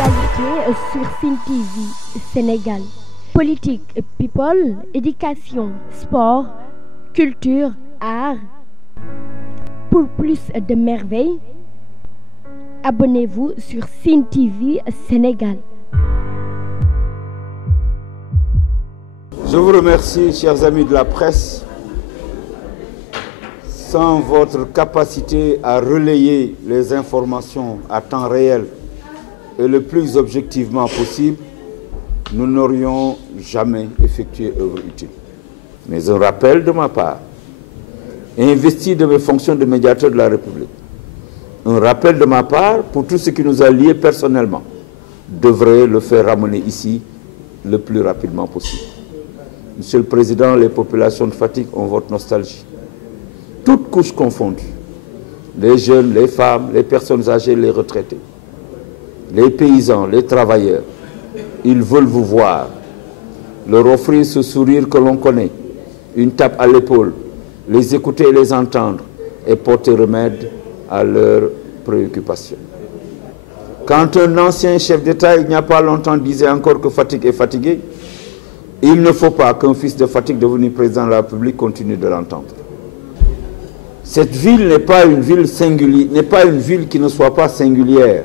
Actualité sur Sen TV Sénégal. Politique, people, éducation, sport, culture, art. Pour plus de merveilles, abonnez-vous sur Sen TV Sénégal. Je vous remercie, chers amis de la presse. Sans votre capacité à relayer les informations à temps réel et le plus objectivement possible, nous n'aurions jamais effectué œuvre utile. Mais un rappel de ma part, investi de mes fonctions de médiateur de la République, un rappel de ma part pour tout ce qui nous a liés personnellement, devrait le faire ramener ici le plus rapidement possible. Monsieur le Président, les populations de Fatick ont votre nostalgie. Toutes couches confondues, les jeunes, les femmes, les personnes âgées, les retraités, les paysans, les travailleurs, ils veulent vous voir, leur offrir ce sourire que l'on connaît, une tape à l'épaule, les écouter et les entendre et porter remède à leurs préoccupations. Quand un ancien chef d'État, il n'y a pas longtemps, disait encore que Fatick est fatigué, il ne faut pas qu'un fils de Fatick devenu président de la République continue de l'entendre. Cette ville n'est pas une ville singulière, n'est pas une ville qui ne soit pas singulière.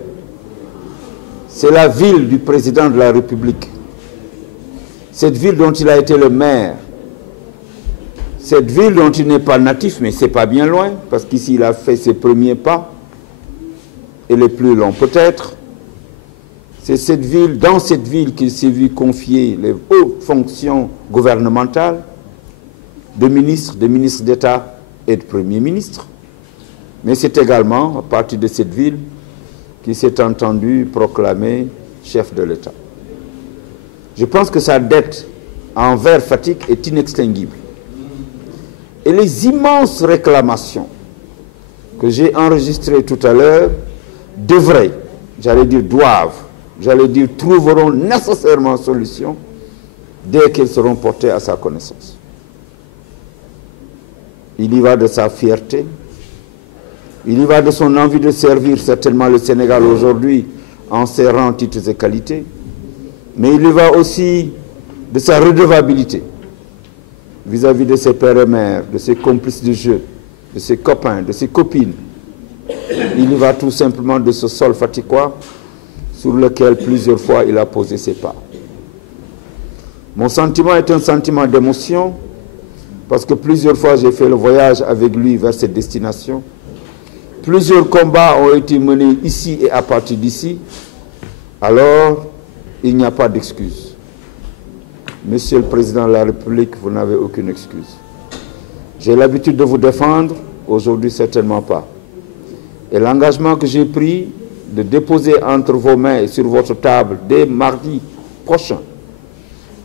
C'est la ville du président de la République. Cette ville dont il a été le maire. Cette ville dont il n'est pas natif, mais c'est pas bien loin, parce qu'ici il a fait ses premiers pas, et les plus longs peut-être. C'est cette ville, dans cette ville qu'il s'est vu confier les hautes fonctions gouvernementales de ministres d'État et de Premier ministre, mais c'est également à partir de cette ville qui s'est entendu proclamer chef de l'État. Je pense que sa dette envers Fatick est inextinguible. Et les immenses réclamations que j'ai enregistrées tout à l'heure devraient, j'allais dire doivent, j'allais dire trouveront nécessairement solution dès qu'elles seront portées à sa connaissance. Il y va de sa fierté, il y va de son envie de servir certainement le Sénégal aujourd'hui en ses rangs, titres et qualités, mais il y va aussi de sa redevabilité vis-à-vis de ses pères et mères, de ses complices de jeu, de ses copains, de ses copines. Il y va tout simplement de ce sol fatickois sur lequel plusieurs fois il a posé ses pas. Mon sentiment est un sentiment d'émotion, parce que plusieurs fois j'ai fait le voyage avec lui vers cette destination. Plusieurs combats ont été menés ici et à partir d'ici. Alors, il n'y a pas d'excuse. Monsieur le Président de la République, vous n'avez aucune excuse. J'ai l'habitude de vous défendre, aujourd'hui certainement pas. Et l'engagement que j'ai pris de déposer entre vos mains et sur votre table dès mardi prochain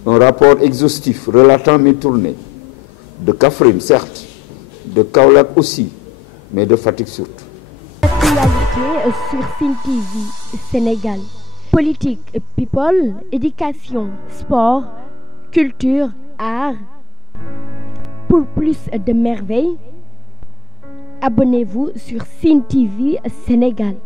un rapport exhaustif relatant mes tournées, de Kaffrine, certes, de Kaolack aussi, mais de Fatick surtout. Actualité sur Sen TV Sénégal. Politique, people, éducation, sport, culture, art. Pour plus de merveilles, abonnez-vous sur Sen TV Sénégal.